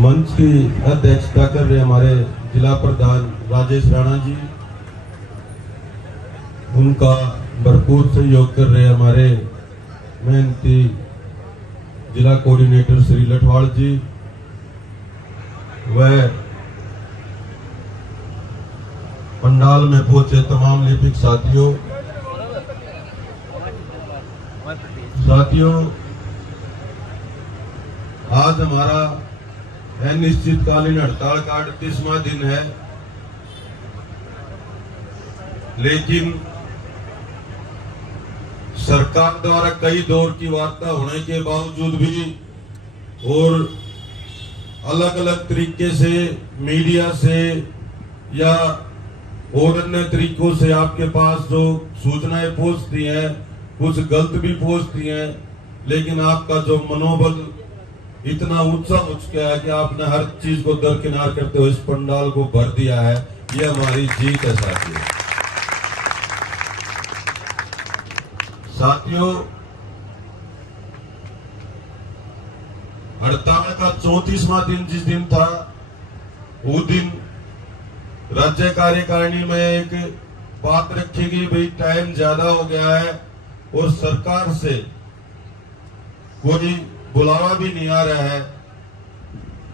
मंच की अध्यक्षता कर रहे हमारे जिला प्रधान राजेश राणा जी, उनका भरपूर सहयोग कर रहे हमारे मेहनती जिला कोऑर्डिनेटर श्री लठवाड़ जी, वह पंडाल में पहुंचे तमाम लिपिक साथियों, आज हमारा अनिश्चितकालीन हड़ताल का 38वां दिन है, लेकिन सरकार द्वारा कई दौर की वार्ता होने के बावजूद भी और अलग अलग तरीके से मीडिया से या और अन्य तरीकों से आपके पास जो सूचनाएं पहुंचती हैं, कुछ गलत भी पहुंचती हैं, लेकिन आपका जो मनोबल इतना ऊंचा हो चुका है कि आपने हर चीज को दरकिनार करते हुए इस पंडाल को भर दिया है। ये हमारी जीत है साथियों। हड़ताल का 34वां दिन जिस दिन था, वो दिन राज्य कार्यकारिणी में एक बात रखी गई, भाई टाइम ज्यादा हो गया है और सरकार से कोई बुलावा भी नहीं आ रहा है,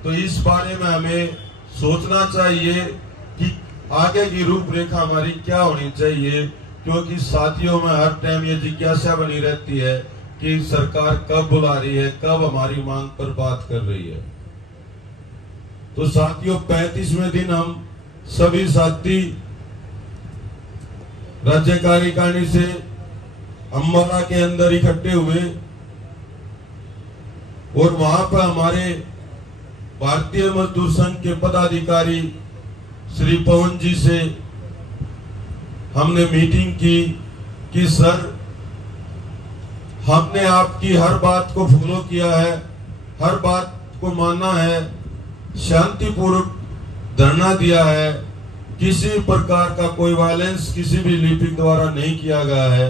तो इस बारे में हमें सोचना चाहिए कि आगे की रूपरेखा हमारी क्या होनी चाहिए, क्योंकि साथियों में हर टाइम ये जिज्ञासा बनी रहती है कि सरकार कब बुला रही है, कब हमारी मांग पर बात कर रही है। तो साथियों, 35वें दिन हम सभी साथी राज्य कार्यकारिणी से अम्बाला के अंदर इकट्ठे हुए और वहां पर हमारे भारतीय मजदूर संघ के पदाधिकारी श्री पवन जी से हमने मीटिंग की कि सर, हमने आपकी हर बात को फॉलो किया है, हर बात को माना है, शांतिपूर्वक धरना दिया है, किसी प्रकार का कोई वायलेंस किसी भी लिपिक द्वारा नहीं किया गया है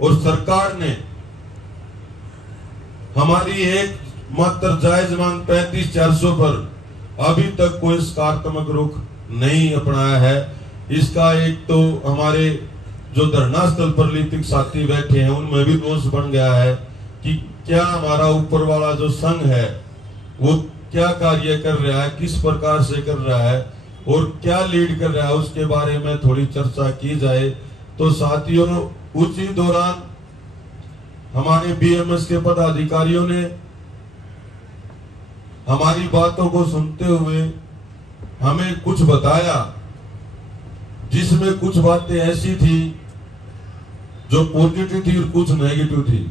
और सरकार ने हमारी एक मात्र जायज मांग 35,400 पर अभी तक कोई सकारात्मक रुख नहीं अपनाया है। इसका एक तो हमारे जो धरना स्थल पर लिपिक साथी बैठे हैं उनमें भी दोष बन गया है कि क्या हमारा ऊपर वाला जो संघ है वो क्या कार्य कर रहा है, किस प्रकार से कर रहा है और क्या लीड कर रहा है, उसके बारे में थोड़ी चर्चा की जाए। तो साथियों, उसी दौरान हमारे बीएमएस के पदाधिकारियों ने हमारी बातों को सुनते हुए हमें कुछ बताया, जिसमें कुछ बातें ऐसी थी जो पॉजिटिव थी और कुछ नेगेटिव थी।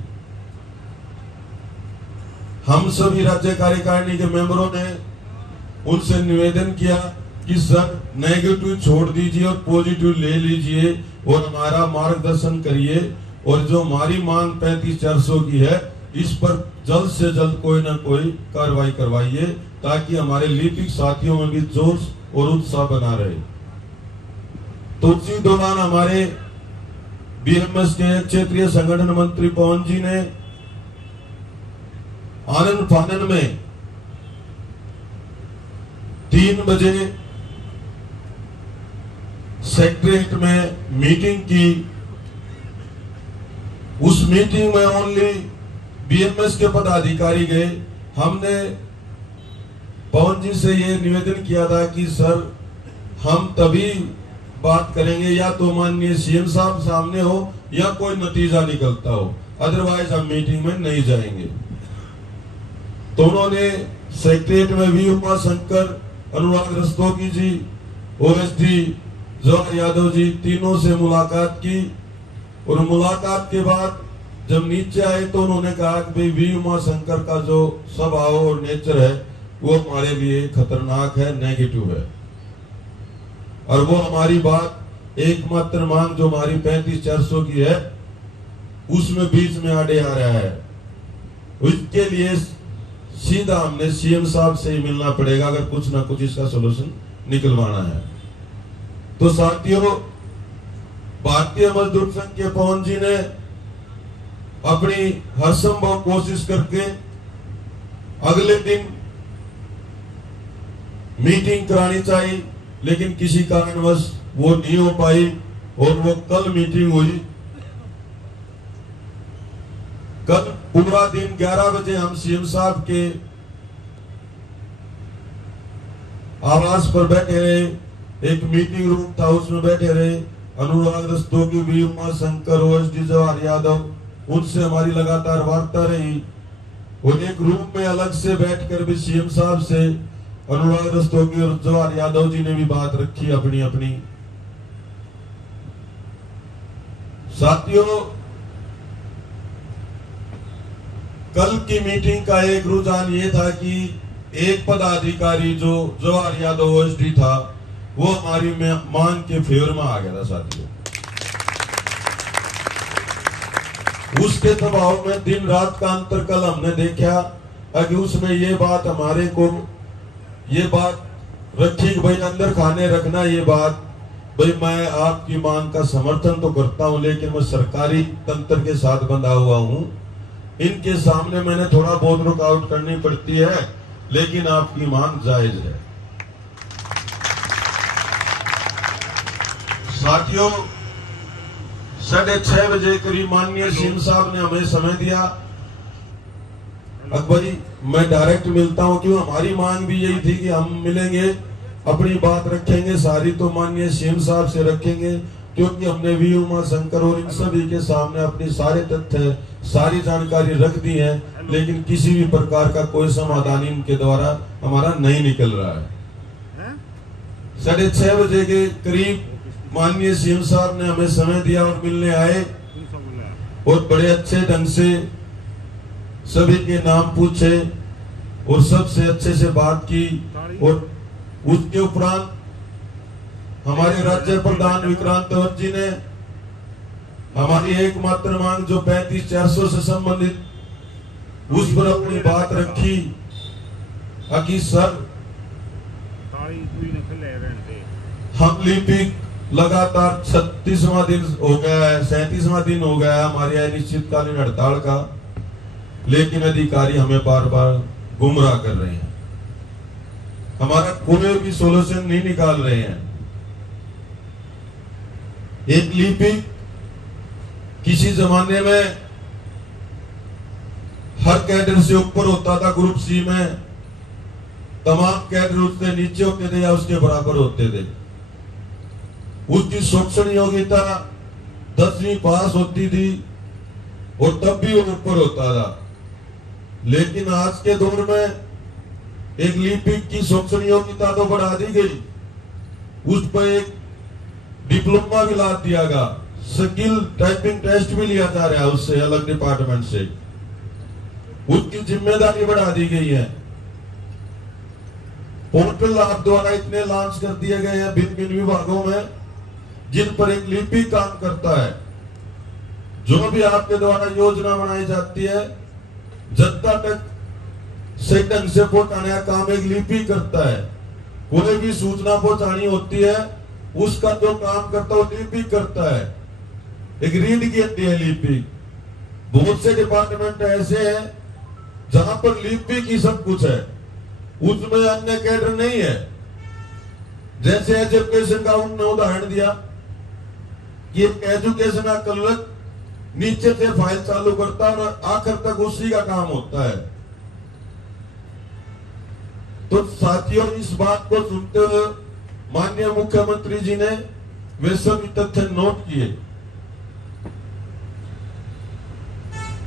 हम सभी राज्य कार्यकारिणी के मेंबरों ने उनसे निवेदन किया कि सर, नेगेटिव छोड़ दीजिए और पॉजिटिव ले लीजिए और हमारा मार्गदर्शन करिए और जो हमारी मांग 35,400 की है, इस पर जल्द से जल्द कोई ना कोई कार्रवाई करवाइए ताकि हमारे लिपिक साथियों में भी जोश और उत्साह बना रहे। तो उसी दौरान हमारे बीएमएस के क्षेत्रीय संगठन मंत्री पवन जी ने आनंद फानन में 3 बजे सेक्रेटरीट में मीटिंग की। उस मीटिंग में ओनली बीएमएस के पदाधिकारी गए। हमने पवन जी से ये निवेदन किया था कि सर, हम तभी बात करेंगे या तो माननीय सीएम साहब सामने हो या कोई नतीजा निकलता हो, अदरवाइज हम मीटिंग में नहीं जाएंगे। तो उन्होंने सेक्रेटरीट में वी उमाशंकर, अनुराग रस्तोगी जी, ओएसडी जवाहर यादव जी, तीनों से मुलाकात की और मुलाकात के बाद जब नीचे आए तो उन्होंने कहा कि भाई वी उमाशंकर का जो स्वभाव और नेचर है वो हमारे लिए खतरनाक है, नेगेटिव है, और वो हमारी बात एकमात्र मांग जो हमारी 35,400 की है उसमें बीच में आड़े आ रहा है। उसके लिए सीधा हमने सीएम साहब से ही मिलना पड़ेगा अगर कुछ ना कुछ इसका सलूशन निकलवाना है। तो साथियों, भारतीय मजदूर संघ के पवन जी ने अपनी हर संभव कोशिश करके अगले दिन मीटिंग करानी चाहिए, लेकिन किसी कारणवश वो नहीं हो पाई और वो कल मीटिंग हुई। कल पूरा दिन 11 बजे हम सीएम साहब के आवास पर बैठे रहे, एक मीटिंग रूम था उसमें बैठे रहे। अनुराग रस्तोगी भी, उमाशंकर, ओएसडी जवाहर यादव, उनसे हमारी लगातार वार्ता रही और एक रूम में अलग से बैठकर भी सीएम साहब से अनुराग रस्तोगी और जवाहर यादव जी ने भी बात रखी अपनी अपनी। साथियों, कल की मीटिंग का एक रुझान ये था कि एक पदाधिकारी जो जवाहर यादव ओएसडी था वो हमारी मांग के फेवर में आ गया था। साथियों, उसके दबाव में दिन रात का अंतर कल हमने देखा कि उसमें ये बात हमारे को ये बात रखी कि भाई अंदर खाने रखना, ये बात भाई मैं आपकी मांग का समर्थन तो करता हूं, लेकिन मैं सरकारी तंत्र के साथ बंधा हुआ हूं, इनके सामने मैंने थोड़ा बहुत रुकावट करनी पड़ती है, लेकिन आपकी मांग जायज है। साथियों, 6:30 बजे करीब माननीय सीएम साहब ने हमें समय दिया। अकबर जी, मैं डायरेक्ट मिलता हूं, क्यों हमारी मांग भी यही थी कि हम मिलेंगे, अपनी बात रखेंगे, सारी तो माननीय सीएम साहब से रखेंगे, क्योंकि हमने भी उमाशंकर और इन सभी के सामने अपनी सारे तथ्य सारी जानकारी रख दी है, लेकिन किसी भी प्रकार का कोई समाधान इनके द्वारा हमारा नहीं निकल रहा है। 6:30 बजे के करीब माननीय सीएम साहब ने हमें समय दिया और मिलने आए और बड़े अच्छे ढंग से सभी के नाम पूछे और सबसे अच्छे से बात की। और उसके उपरांत हमारे राज्य प्रधान विक्रांत तंवर जी ने हमारी एकमात्र मांग जो 35,400 से संबंधित उस पर अपनी बात रखी कि सर हम लिपिक लगातार 36वां दिन हो गया है, 37वां दिन हो गया है हमारी अनिश्चितकालीन हड़ताल का, लेकिन अधिकारी हमें बार बार गुमराह कर रहे हैं, हमारा कोई भी सोल्यूशन नहीं निकाल रहे हैं। एक लिपिक किसी जमाने में हर कैडर से ऊपर होता था, ग्रुप सी में तमाम कैडर उससे नीचे होते थे या उसके बराबर होते थे। उसकी शोषण योग्यता 10वीं पास होती थी और तब भी वो ऊपर होता था, लेकिन आज के दौर में एक लिपिक की शोषण योग्यता तो बढ़ा दी गई, उस पर एक डिप्लोमा भी ला दिया गया, स्किल टाइपिंग टेस्ट भी लिया जा रहा है उससे अलग डिपार्टमेंट से, उसकी जिम्मेदारी बढ़ा दी गई है। पोर्टल आप द्वारा इतने लॉन्च कर दिए गए हैं भिन्न भिन्न विभागों में जिन पर एक लिपिक काम करता है। जो भी आपके द्वारा योजना बनाई जाती है जनता तक सही ढंग से पहुंचाने का काम एक लिपिक करता है। कोई भी सूचना पहुंचानी होती है उसका जो काम करता है वो लिपिक करता है, एक रीढ़ की हड्डी है लिपिक। बहुत से डिपार्टमेंट ऐसे हैं जहां पर लिपिक ही सब कुछ है, उसमें अन्य कैडर नहीं है। जैसे एजुकेशन का उन्होंने उदाहरण दिया कि एजुकेशन का क्लर्क नीचे से फाइल चालू करता है और आखिर तक उसी का काम होता है। तो साथियों, इस बात को सुनते हुए माननीय मुख्यमंत्री जी ने वे सभी तथ्य नोट किए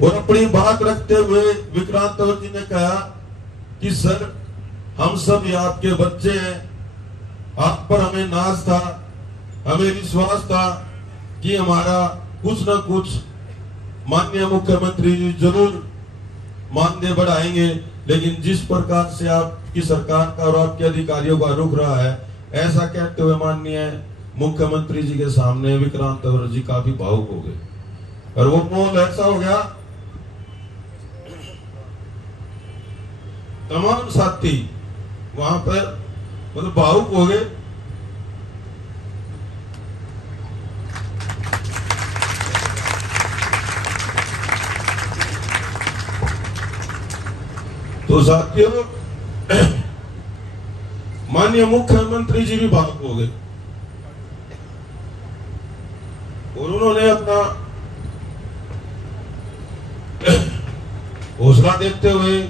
और अपनी बात रखते हुए विक्रांत तंवर जी ने कहा कि सर हम सब ये आपके बच्चे हैं, आप पर हमें नाज था, हमें विश्वास था कि हमारा कुछ न कुछ माननीय मुख्यमंत्री जी जरूर मानदेय बढ़ाएंगे, लेकिन जिस प्रकार से आपकी सरकार का और आपके अधिकारियों का रुख रहा है, ऐसा कहते हुए माननीय मुख्यमंत्री जी के सामने विक्रांत तंवर जी काफी भावुक हो गए और वो माहौल ऐसा हो गया, तमाम साथी वहां पर मतलब भावुक हो गए। तो साथियों, माननीय मुख्यमंत्री जी भी भावुक हो गए और उन्होंने अपना हौसला देते हुए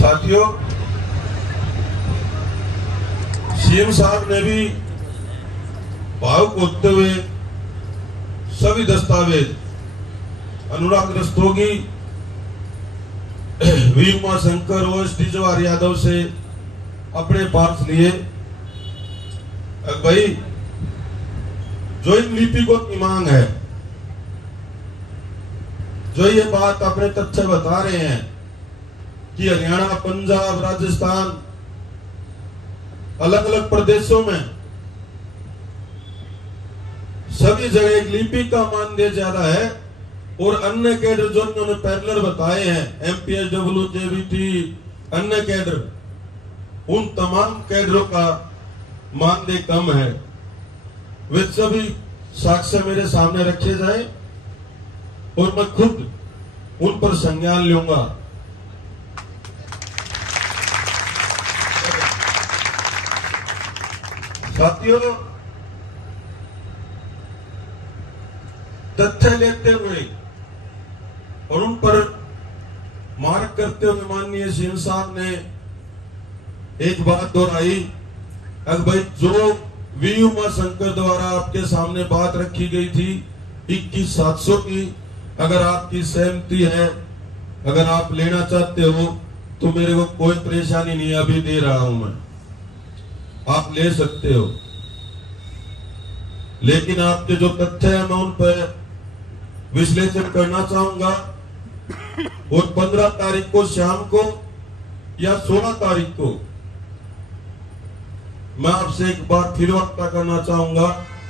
साथियों, सीएम साहब ने भी भावुक होते हुए सभी दस्तावेज अनुराग रस्तोगी, वी उमाशंकर, ओएसडी जवाहर यादव से अपने पास लिए। भाई, जो इन लिपिकों की मांग है, जो ये बात अपने तथ्य बता रहे हैं कि हरियाणा, पंजाब, राजस्थान, अलग अलग प्रदेशों में सभी जगह एक लिपिक का मानदेय ज्यादा है और अन्य कैडर जो उन्होंने पैरेलल बताए हैं, एमपीएसडब्ल्यू, जेबीटी, अन्य कैडर, उन तमाम कैडरों का मानदेय कम है। वे सभी साक्ष्य मेरे सामने रखे जाए और मैं खुद उन पर संज्ञान लूंगा। साथियों, तथ्य लेते हुए और उन पर मार्क करते हुए माननीय सीएम साहब ने एक बात दोहराई। अगर भाई, जो वी उमाशंकर द्वारा आपके सामने बात रखी गई थी 21,700 की, अगर आपकी सहमति है, अगर आप लेना चाहते हो तो मेरे को कोई परेशानी नहीं, अभी दे रहा हूं मैं, आप ले सकते हो। लेकिन आपके जो तथ्य है मैं उन पर विश्लेषण करना चाहूंगा और 15 तारीख को शाम को या 16 तारीख को मैं आपसे एक बार फिर वार्ता करना चाहूंगा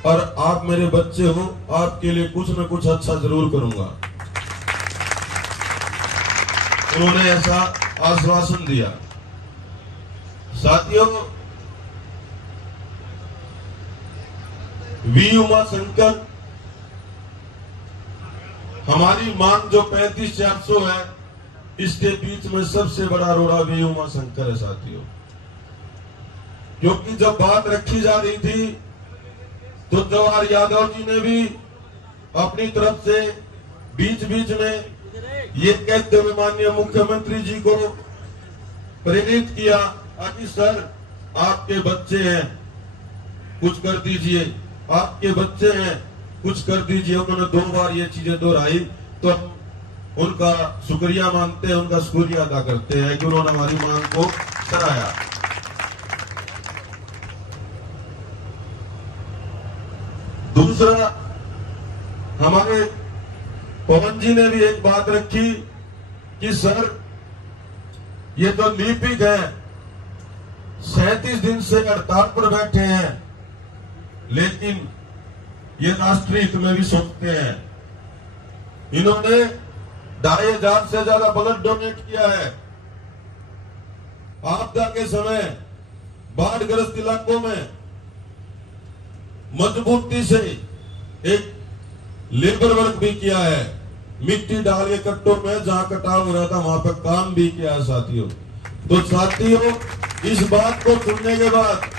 और आप मेरे बच्चे हो, आपके लिए कुछ न कुछ अच्छा जरूर करूंगा। उन्होंने ऐसा आश्वासन दिया। साथियों, वी उमाशंकर, हमारी मांग जो 35,400 है, इसके बीच में सबसे बड़ा रोड़ा वी उमाशंकर है साथियों। क्योंकि जब बात रखी जा रही थी तो जवाहर यादव जी ने भी अपनी तरफ से बीच बीच में ये कहते हुए माननीय मुख्यमंत्री जी को प्रेरित किया कि सर, आपके बच्चे हैं, कुछ कर दीजिए, आपके बच्चे हैं, कुछ कर दीजिए। उन्होंने 2 बार ये चीजें दोहराई, तो उनका शुक्रिया मानते हैं, उनका शुक्रिया अदा करते हैं कि उन्होंने हमारी मांग को सराहा। दूसरा, हमारे पवन जी ने भी एक बात रखी कि सर, ये तो लिपिक है, 37 दिन से हड़ताल पर बैठे हैं, लेकिन ये राष्ट्रीय हित में भी सोचते हैं। इन्होंने 2,500 से ज्यादा ब्लड डोनेट किया है। आपदा के समय बाढ़ग्रस्त इलाकों में मजबूती से एक लेबर वर्क भी किया है, मिट्टी डाल के कट्टों में जहां कटाव हो रहा था वहां पर काम भी किया है साथियों। तो साथियों, इस बात को सुनने के बाद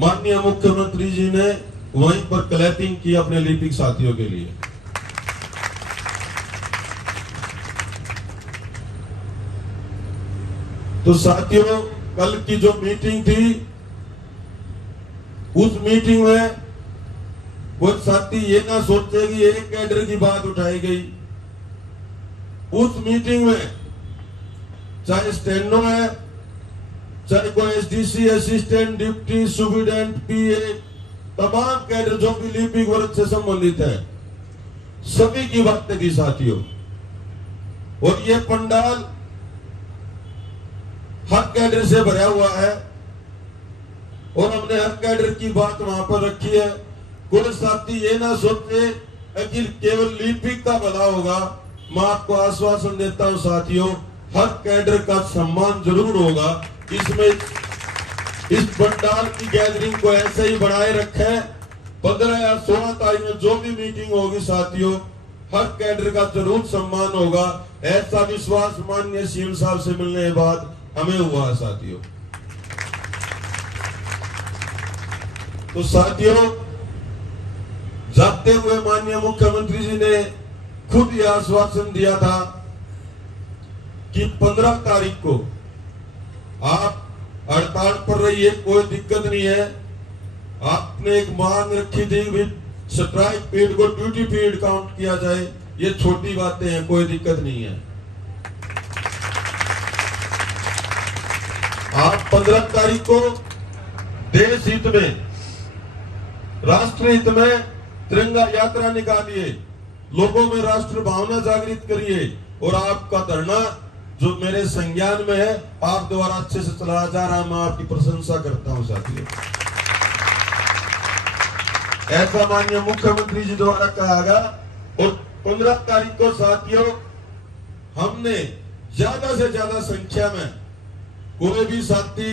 माननीय मुख्यमंत्री जी ने वहीं पर क्लैपिंग की अपने लिपिक साथियों के लिए। तो साथियों, कल की जो मीटिंग थी, उस मीटिंग में कोई साथी ये ना सोचे कि एक कैडर की बात उठाई गई। उस मीटिंग में चाहे स्टेनो है, चाहे कोई एसडीसी, असिस्टेंट, डिप्टी सुप्रिटेंडेंट, पीए, तमाम कैडर जो भी लिपिक वर्ग से संबंधित है, सभी की बातें की साथियों। और ये पंडाल हर कैडर से भरा हुआ है और हमने हर कैडर की बात वहां पर रखी है। कोई साथी ये ना सोचे कि केवल लिपिक का भला होगा। मैं आपको आश्वासन देता हूं साथियों, हर कैडर का सम्मान जरूर होगा। इसमें इस पंडाल की गैदरिंग को ऐसे ही बनाए रखें। 15 या 16 तारीख में जो भी मीटिंग होगी साथियों, हर कैडर का जरूर सम्मान होगा। ऐसा विश्वास माननीय सीएम साहब से मिलने के बाद हमें हुआ है साथियों। तो साथियों, जाते हुए माननीय मुख्यमंत्री जी ने खुद यह आश्वासन दिया था कि 15 तारीख को आप हड़ताल पर रहिए, कोई दिक्कत नहीं है। आपने एक मांग रखी थी स्ट्राइक पीरियड को ड्यूटी पीरियड काउंट किया जाए। ये छोटी बातें हैं, कोई दिक्कत नहीं है। आप 15 तारीख को देश हित में, राष्ट्र हित में तिरंगा यात्रा निकालिए, लोगों में राष्ट्र भावना जागृत करिए। और आपका धरना जो मेरे संज्ञान में है, आप द्वारा अच्छे से चलाया जा रहा है, मैं आपकी प्रशंसा करता हूं साथियों। ऐसा माननीय मुख्यमंत्री जी द्वारा कहा गया। और 15 तारीख को साथियों, हमने ज्यादा से ज्यादा संख्या में कोई भी साथी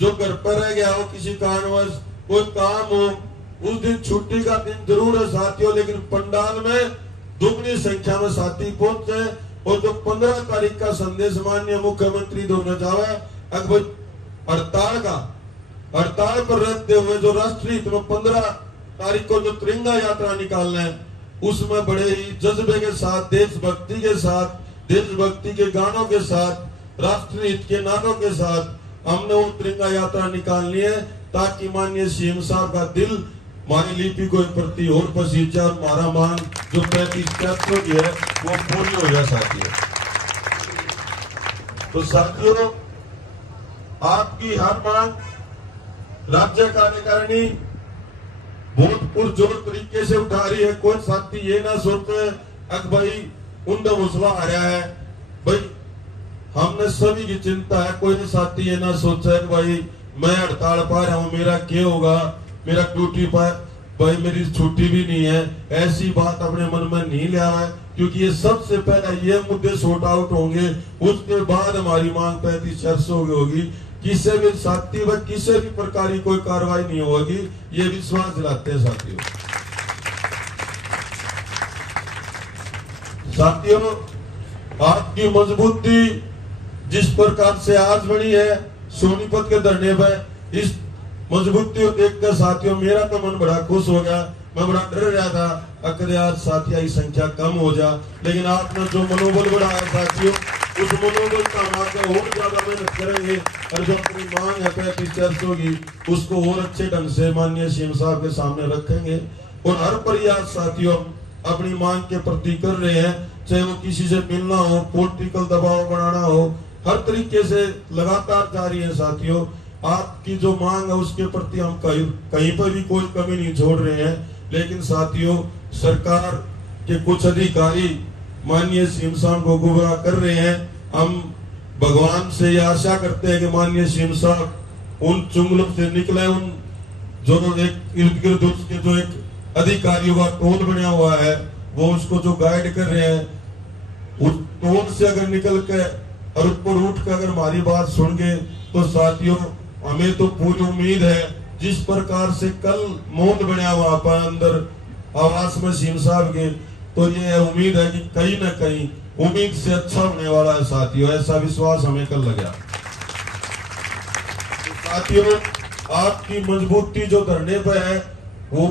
जो घर पर रह गया हो, किसी कारणवश कोई काम हो, उस दिन छुट्टी का दिन जरूर है साथियों, लेकिन पंडाल में दुगनी संख्या में साथी पहुंचे। और जो 15 तारीख का संदेश माननीय मुख्यमंत्री द्वारा जावा अकबर हड़ताल पर रहते हुए जो राष्ट्रीय हित में 15 तारीख को जो तिरंगा यात्रा निकालना है, उसमें बड़े ही जज्बे के साथ, देशभक्ति के साथ, देशभक्ति के गानों के साथ, राष्ट्रीय हित के नारों के साथ हमने वो तिरंगा यात्रा निकालनी है, ताकि माननीय सीएम साहब का दिल हमारी लिपि को प्रति और पसीजा और हमारा मांग जो 35-43 की है वो पूरी हो जाए साथियों। तो साथियों, आपकी हर मांग राज्य कार्यकारिणी बहुत पुरजोर तरीके से उठा रही है। कोई साथी ये ना सोचे कि भाई उनका हौसला आ रहा है। भाई हमने सभी की चिंता है। कोई साथी ये ना सोचे कि भाई मैं हड़ताल पा रहा हूं, मेरा क्या होगा, मेरा ड्यूटी पर भाई मेरी छुट्टी भी नहीं है, ऐसी बात अपने मन में नहीं लिया है। क्योंकि ये सबसे पहले ये मुद्दे सॉर्ट आउट होंगे, उसके बाद हमारी मांग 35-400 होगी। किसी भी साथी व किसी भी प्रकार की कोई कार्रवाई नहीं होगी, ये विश्वास दिलाते हैं साथियों। साथियों, आपकी मजबूती जिस प्रकार से आज बनी है सोनीपत के धरने पर, इस मजबूती को देखकर साथियों मेरा तो मन बड़ा खुश हो गया। मैं बड़ा डर रहा था अगर आज साथियों की संख्या कम हो जा, लेकिन आपने जो मनोबल बढ़ाया साथियों, उस मनोबल का हम आगे और ज्यादा मेहनत करेंगे। और जो अपनी मांग है 35-400 की, उसको और अच्छे ढंग से माननीय सीएम साहब के सामने रखेंगे। और हर प्रयास साथियों अपनी मांग के प्रति कर रहे हैं, चाहे वो किसी से मिलना हो, पॉलिटिकल दबाव बनाना हो, हर तरीके से लगातार जारी है साथियों। आपकी जो मांग है उसके प्रति हम कहीं पर भी कोई कमी नहीं छोड़ रहे हैं। लेकिन साथियों, सरकार के कुछ अधिकारी माननीय सीएम साहब को गुमराह कर रहे हैं। हम भगवान से ये आशा करते हैं कि माननीय सीएम साहब उन चुंगलों से निकले, उन जो एक इर्द गिर्द उसके जो एक अधिकारियों का टोल बना हुआ है, वो उसको जो गाइड कर रहे हैं, उस टोल से अगर निकल के और ऊपर उठ कर अगर हमारी बात सुन गए तो साथियों हमें तो पूरी उम्मीद है, जिस प्रकार से कल मौन बना हुआ पर अंदर आवास में सीएम साहब के, तो ये उम्मीद है कि कहीं ना कहीं उम्मीद से अच्छा होने वाला है साथियों। ऐसा विश्वास हमें कल लगा। साथियों, आपकी मजबूती जो धरने पे है वो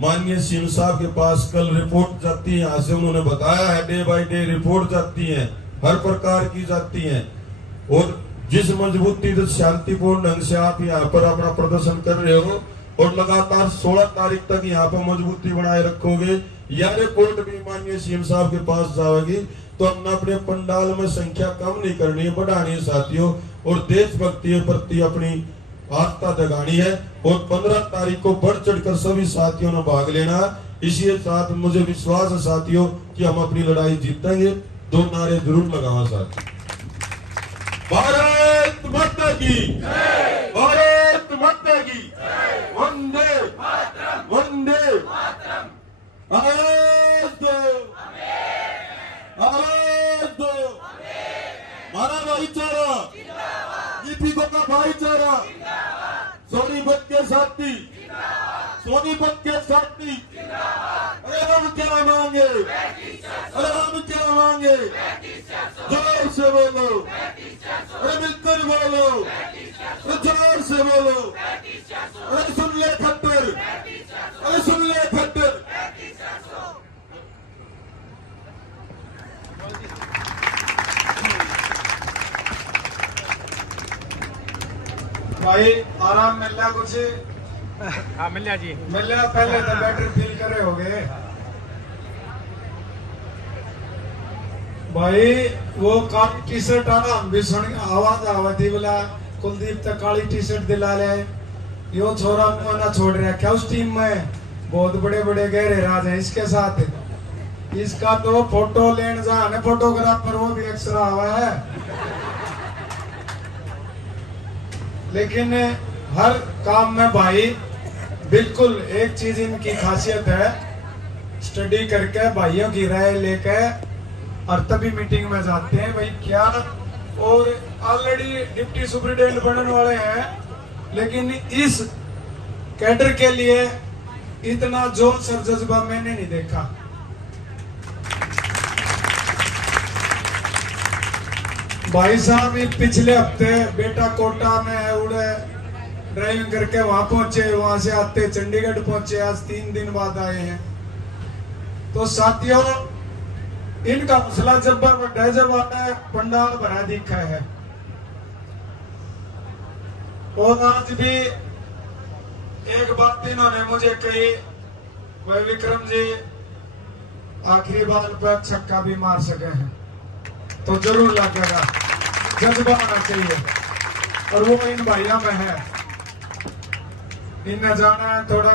माननीय सीएम साहब के पास कल रिपोर्ट जाती है। यहाँ से उन्होंने बताया है, डे बाय डे रिपोर्ट जाती है, हर प्रकार की जाती है। और जिस मजबूती से शांतिपूर्ण ढंग से आप यहाँ पर अपना प्रदर्शन कर रहे हो और लगातार 16 तारीख तक यहाँ पर मजबूती बनाए रखोगे, या रिपोर्ट भी माननीय सीएम साहब के पास जाएगी, तो हमने अपने पंडाल में संख्या कम नहीं करनी है, बढ़ानी है साथियों। और देशभक्ति के प्रति अपनी आस्था जगानी है। और 15 तारीख को बढ़ चढ़कर सभी साथियों ने भाग लेना। इसी साथ मुझे विश्वास है साथियों कि हम अपनी लड़ाई जीतेंगे। 2 नारे जरूर लगावा साथियों। भारत माता की, भारत माता की, वंदे वंदे आवाज दो, आवाज दो। हमारा भाईचारा, दीपिको का भाईचारा, सोनीपत के साथी, सोनीपत के साथी। अरे हम क्या मांगे, अरे हम क्या मांगे, जोर से बोलो, अरे मिलकर बोलो, अरे जोर से बोलो। अरे सुन ले खट्टर, अरे सुन ले खट्टर। भाई आराम मिल रहा कुछ? हाँ मिल जी, मिल रहा। पहले तो बेटर फील कर रहे होगे भाई। वो काली टी शर्ट आना हम भी सुन आवाज आवती बोला कुलदीप तक काली टी शर्ट दिला ले। यो छोरा को ना छोड़ रहा क्या उस टीम में? बहुत बड़े बड़े गहरे राज हैं इसके साथ। इसका तो फोटो लेने जाने फोटोग्राफर वो भी एक्स्ट्रा हुआ है। लेकिन हर काम में भाई बिल्कुल एक चीज इनकी खासियत है, स्टडी करके भाइयों की राय लेके और तभी मीटिंग में जाते हैं भाई क्या। और ऑलरेडी डिप्टी सुपरिटेंडेंट बनने वाले हैं, लेकिन इस कैडर के लिए इतना जोश और जज्बा मैंने नहीं देखा। भाई साहब पिछले हफ्ते बेटा कोटा में उड़े ड्राइविंग करके वहां पहुंचे, वहां से आते चंडीगढ़ पहुंचे, आज 3 दिन बाद आए हैं। तो साथियों इनका हौसला जब बढ़ा जब आता है पंडाल भरा दिखा है। और आज भी एक बात इन्होंने मुझे कही, वह विक्रम जी आखिरी बाल पर छक्का भी मार सके हैं तो जरूर लगेगा। जज्बा होना चाहिए और वो इन भाइयों में है। इन्हें जाना है थोड़ा